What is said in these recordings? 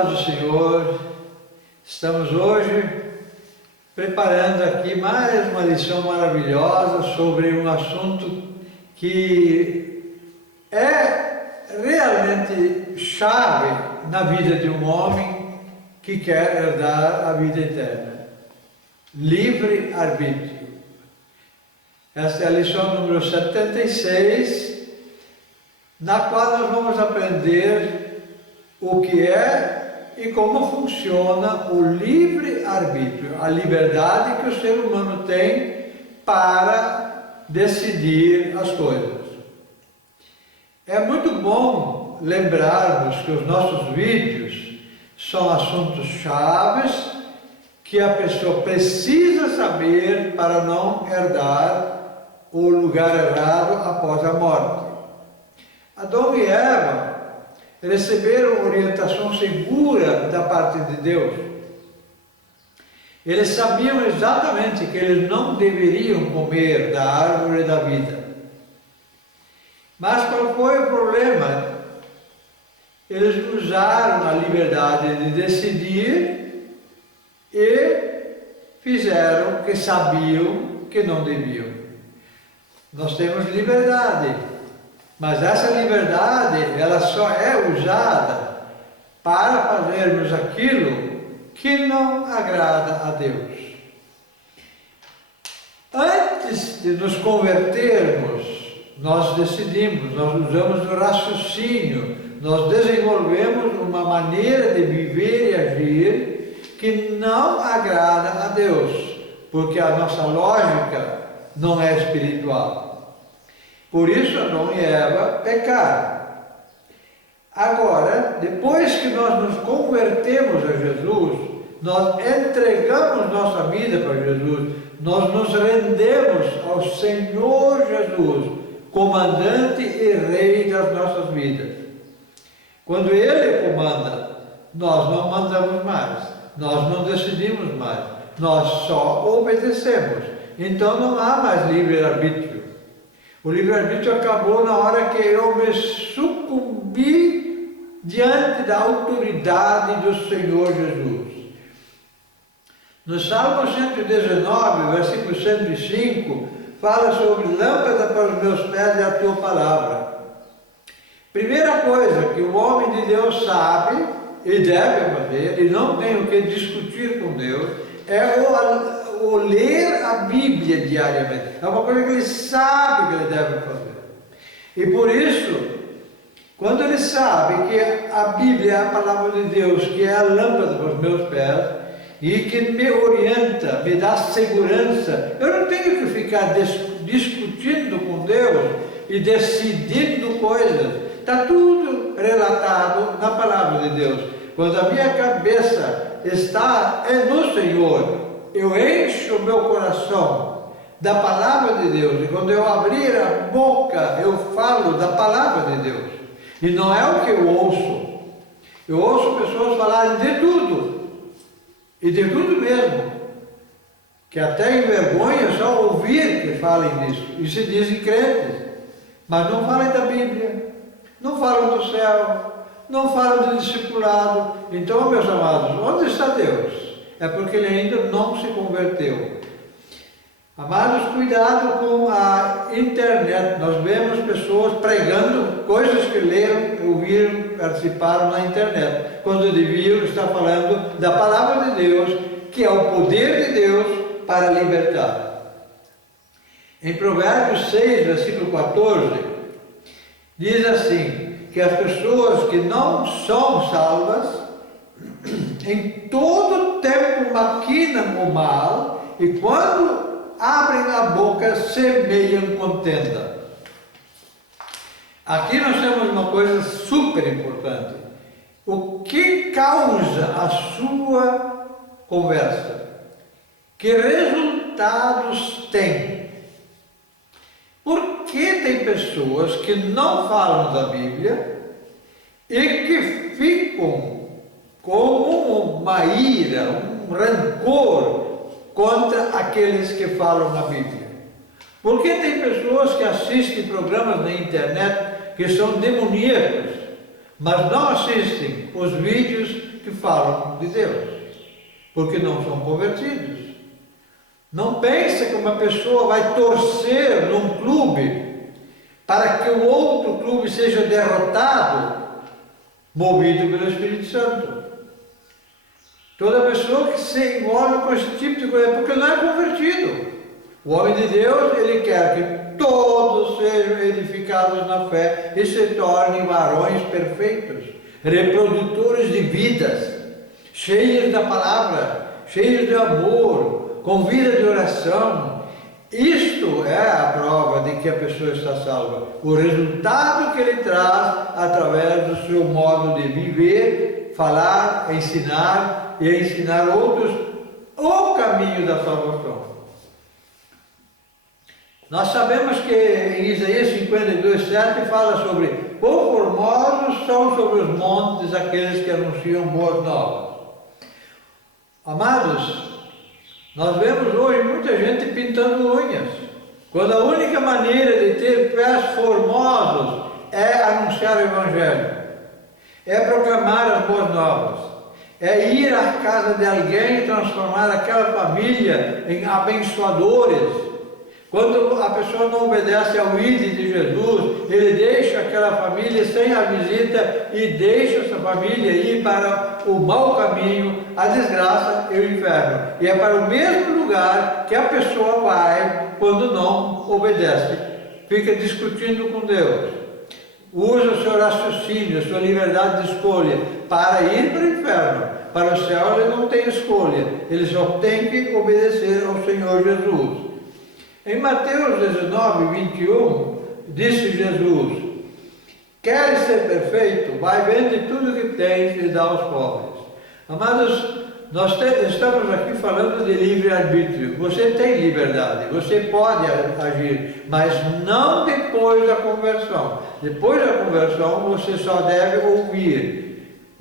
amados do Senhor, estamos hoje preparando aqui mais uma lição maravilhosa sobre um assunto que é realmente chave na vida de um homem que quer herdar a vida eterna. Livre-arbítrio. Esta é a lição número 76, na qual nós vamos aprender o que é e como funciona o livre-arbítrio, a liberdade que o ser humano tem para decidir as coisas. É muito bom lembrarmos que os nossos vídeos são assuntos chaves que a pessoa precisa saber para não herdar o lugar errado após a morte. Adão e Eva receberam orientação segura da parte de Deus. Eles sabiam exatamente que eles não deveriam comer da árvore da vida. Mas qual foi o problema? Eles usaram a liberdade de decidir e fizeram o que sabiam que não deviam. Nós temos liberdade. Mas essa liberdade, ela só é usada para fazermos aquilo que não agrada a Deus. Antes de nos convertermos, nós decidimos, nós usamos o raciocínio, nós desenvolvemos uma maneira de viver e agir que não agrada a Deus, porque a nossa lógica não é espiritual. Por isso Adão e Eva pecaram. Agora, depois que nós nos convertemos a Jesus, nós entregamos nossa vida para Jesus, nós nos rendemos ao Senhor Jesus, comandante e rei das nossas vidas. Quando Ele comanda, nós não mandamos mais, nós não decidimos mais, nós só obedecemos. Então não há mais livre-arbítrio. O livre-arbítrio acabou na hora que eu me sucumbi diante da autoridade do Senhor Jesus. No Salmo 119, versículo 105, fala sobre lâmpada para os meus pés e a tua palavra. Primeira coisa que o homem de Deus sabe e deve fazer, e não tem o que discutir com Deus, é o ler a Bíblia diariamente. É uma coisa que ele sabe que ele deve fazer. E por isso, quando ele sabe que a Bíblia é a palavra de Deus, que é a lâmpada para os meus pés, e que me orienta, me dá segurança, eu não tenho que ficar discutindo com Deus e decidindo coisas. Está tudo relatado na palavra de Deus. Quando a minha cabeça está no Senhor, eu encho o meu coração da palavra de Deus, e quando eu abrir a boca, eu falo da palavra de Deus. E não é o que eu ouço. Eu ouço pessoas falarem de tudo, e de tudo mesmo, que até envergonha só ouvir que falem disso, e se dizem crentes, mas não falam da Bíblia, não falam do céu, não falam do discipulado. Então, meus amados, onde está Deus? É porque ele ainda não se converteu. Amados, cuidado com a internet. Nós vemos pessoas pregando coisas que leram, ouviram, participaram na internet, quando deviam estar falando da palavra de Deus, que é o poder de Deus para libertar. Em Provérbios 6, versículo 14, diz assim, que as pessoas que não são salvas, em todo tempo maquinam o mal, e quando abrem a boca, semeiam contenda. Aqui nós temos uma coisa super importante. O que causa a sua conversa? Que resultados tem? Por que tem pessoas que não falam da Bíblia e que ficam com uma ira, um rancor contra aqueles que falam na Bíblia? Por que tem pessoas que assistem programas na internet que são demoníacos, mas não assistem os vídeos que que falam de Deus, porque não são convertidos. Não pense que uma pessoa vai torcer num clube para que o outro clube seja derrotado, movido pelo Espírito Santo. Toda pessoa que se envolve com esse tipo de coisa é porque não é convertido. O homem de Deus, ele quer que todos sejam edificados na fé e se tornem varões perfeitos, reprodutores de vidas, cheios da palavra, cheios de amor, com vida de oração. Isto é a prova de que a pessoa está salva. O resultado que ele traz através do seu modo de viver, falar, ensinar e ensinar outros o caminho da salvação. Nós sabemos que em Isaías 52:7 fala sobre quão formosos são sobre os montes aqueles que anunciam boas novas. Amados, nós vemos hoje muita gente pintando unhas, quando a única maneira de ter pés formosos é anunciar o Evangelho, é proclamar as boas novas, é ir à casa de alguém e transformar aquela família em abençoadores. Quando a pessoa não obedece ao ID de Jesus, ele deixa aquela família sem a visita e deixa essa família ir para o mau caminho, a desgraça e o inferno. E é para o mesmo lugar que a pessoa vai quando não obedece. Fica discutindo com Deus. Usa o seu raciocínio, a sua liberdade de escolha para ir para o inferno. Para o céu ele não tem escolha, ele só tem que obedecer ao Senhor Jesus. Em Mateus 19:21, disse Jesus: queres ser perfeito? Vai, vende tudo que tens e dá aos pobres. Amados, nós estamos aqui falando de livre-arbítrio. Você tem liberdade, você pode agir, mas não depois da conversão. Depois da conversão, você só deve ouvir.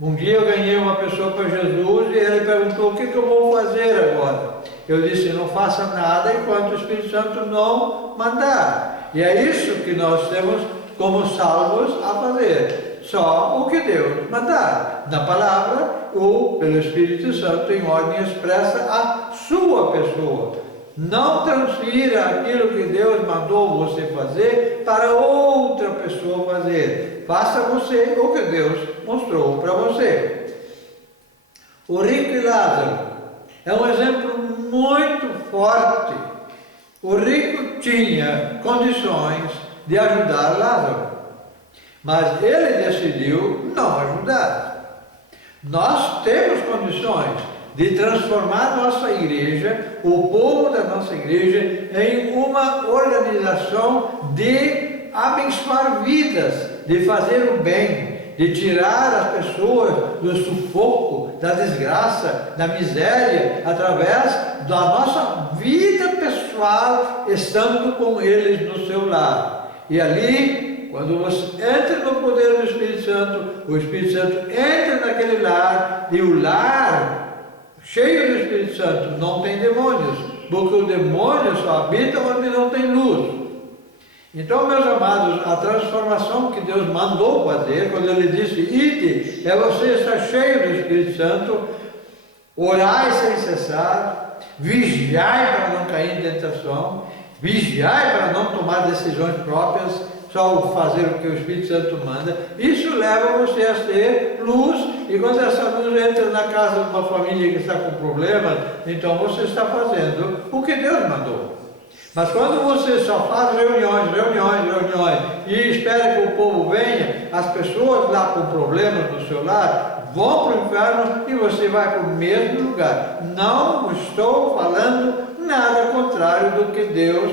Um dia eu ganhei uma pessoa para Jesus e ele perguntou: o que eu vou fazer agora? Eu disse: não faça nada enquanto o Espírito Santo não mandar. E é isso que nós temos como salvos a fazer. Só o que Deus mandar. Na palavra ou pelo Espírito Santo em ordem expressa a sua pessoa. Não transfira aquilo que Deus mandou você fazer para outra pessoa fazer. Faça você o que Deus mostrou para você. O rico e Lázaro é um exemplo muito forte. O rico tinha condições de ajudar Lázaro, mas ele decidiu não ajudar. Nós temos condições de transformar nossa igreja, o povo da nossa igreja, em uma organização de abençoar vidas, de fazer o bem, de tirar as pessoas do sufoco, da desgraça, da miséria, através da nossa vida pessoal, estando com eles no seu lar. E ali, quando você entra no poder do Espírito Santo, o Espírito Santo entra naquele lar, e o lar cheio do Espírito Santo não tem demônios, porque o demônio só habita onde não tem luz. Então, meus amados, a transformação que Deus mandou fazer, quando Ele disse: ide, é você estar cheio do Espírito Santo, orai sem cessar, vigiai para não cair em tentação, vigiai para não tomar decisões próprias, só fazer o que o Espírito Santo manda. Isso leva você a ter luz, e quando essa luz entra na casa de uma família que está com problemas, então você está fazendo o que Deus mandou. Mas quando você só faz reuniões e espera que o povo venha, as pessoas lá com problemas no seu lar vão para o inferno e você vai para o mesmo lugar. Não estou falando nada contrário do que Deus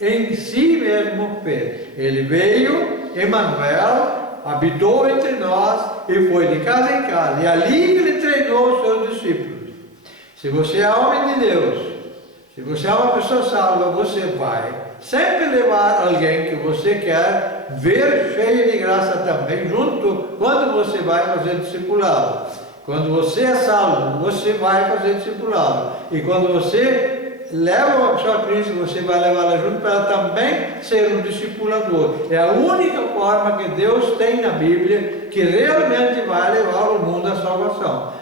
em si mesmo fez. Ele veio, Emmanuel, habitou entre nós e foi de casa em casa. E ali ele treinou os seus discípulos. Se você é homem de Deus, se você é uma pessoa salva, você vai sempre levar alguém que você quer ver cheio de graça também, junto, quando você vai fazer discipulado. Quando você é salvo, você vai fazer discipulado. E quando você leva uma pessoa a Cristo, você vai levá-la junto para ela também ser um discipulador. É a única forma que Deus tem na Bíblia que realmente vai levar o mundo à salvação.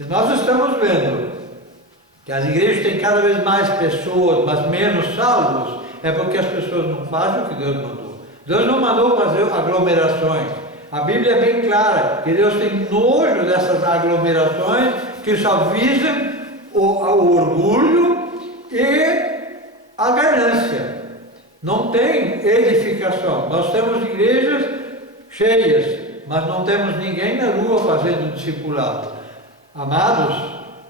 Se nós estamos vendo que as igrejas têm cada vez mais pessoas, mas menos salvos, é porque as pessoas não fazem o que Deus mandou. Deus não mandou fazer aglomerações. A Bíblia é bem clara que Deus tem nojo dessas aglomerações que só visam o orgulho e a ganância. Não tem edificação. Nós temos igrejas cheias, mas não temos ninguém na rua fazendo discipulado. Amados,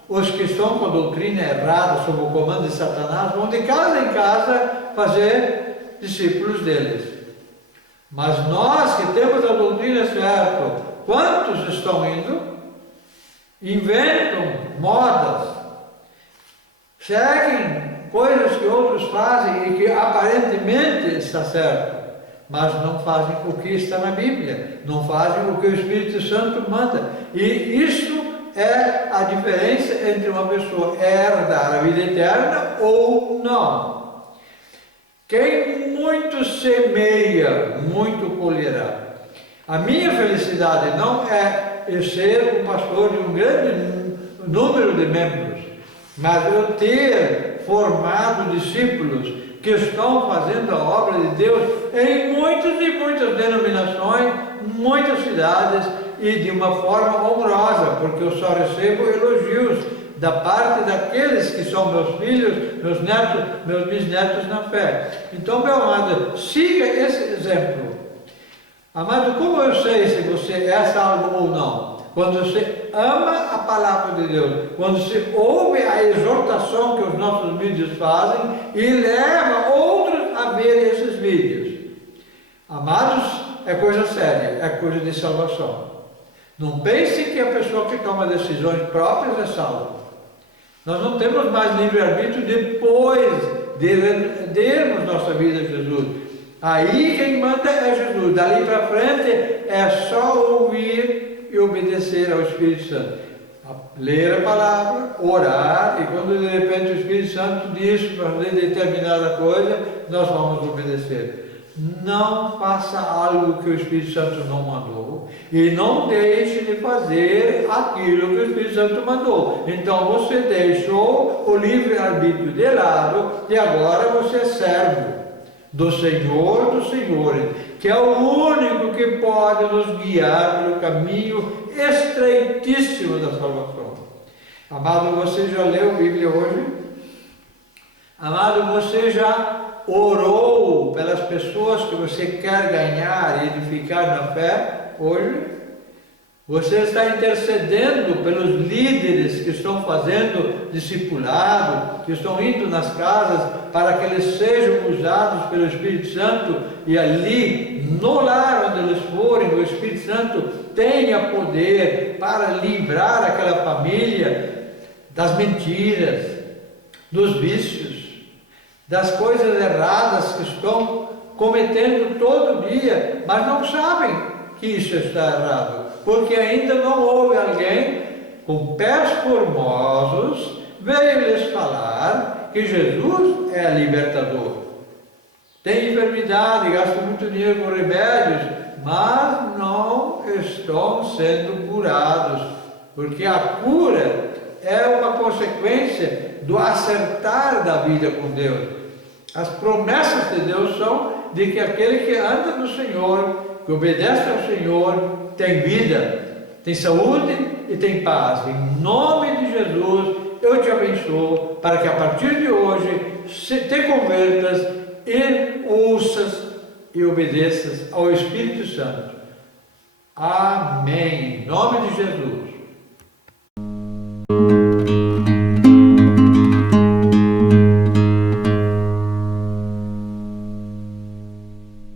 os que estão com a doutrina errada, sob o comando de Satanás, vão de casa em casa fazer discípulos deles. Mas nós que temos a doutrina certa, quantos estão indo? Inventam modas, seguem coisas que outros fazem e que aparentemente está certo, mas não fazem o que está na Bíblia, não fazem o que o Espírito Santo manda. E isso é a diferença entre uma pessoa herdar a vida eterna ou não. Quem muito semeia, muito colherá. A minha felicidade não é eu ser o pastor de um grande número de membros, mas eu ter formado discípulos que estão fazendo a obra de Deus em muitas e muitas denominações, muitas cidades e de uma forma honrosa, porque eu só recebo elogios da parte daqueles que são meus filhos, meus netos, meus bisnetos na fé. Então, meu amado, siga esse exemplo. Amado, como eu sei se você é salvo ou não? Quando você ama a palavra de Deus, quando você ouve a exortação que os nossos vídeos fazem e leva outros a ver esses vídeos. Amados, é coisa séria, é coisa de salvação. Não pense que a pessoa que toma decisões próprias é salva. Nós não temos mais livre-arbítrio depois de rendermos nossa vida a Jesus. Aí quem manda é Jesus. Dali para frente é só ouvir e obedecer ao Espírito Santo. Ler a palavra, orar, e quando de repente o Espírito Santo diz para fazer determinada coisa, nós vamos obedecer. Não faça algo que o Espírito Santo não mandou e não deixe de fazer aquilo que o Espírito Santo mandou. Então você deixou o livre-arbítrio de lado e agora você é servo do Senhor dos Senhores, que é o único que pode nos guiar pelo caminho estreitíssimo da salvação. Amado, você já leu a Bíblia hoje? Amado, você já orou pelas pessoas que você quer ganhar e edificar na fé hoje? Você está intercedendo pelos líderes que estão fazendo discipulado, que estão indo nas casas para que eles sejam usados pelo Espírito Santo e ali, no lar onde eles forem, o Espírito Santo tenha poder para livrar aquela família das mentiras, dos vícios, das coisas erradas que estão cometendo todo dia, mas não sabem que isso está errado, porque ainda não houve alguém com pés formosos veio lhes falar que Jesus é libertador. Tem enfermidade, gasta muito dinheiro com remédios, mas não estão sendo curados, porque a cura é uma consequência do acertar da vida com Deus. As promessas de Deus são de que aquele que anda no Senhor, que obedece ao Senhor, tem vida, tem saúde e tem paz. Em nome de Jesus, eu te abençoo para que a partir de hoje te convertas e ouças e obedeças ao Espírito Santo. Amém. Em nome de Jesus.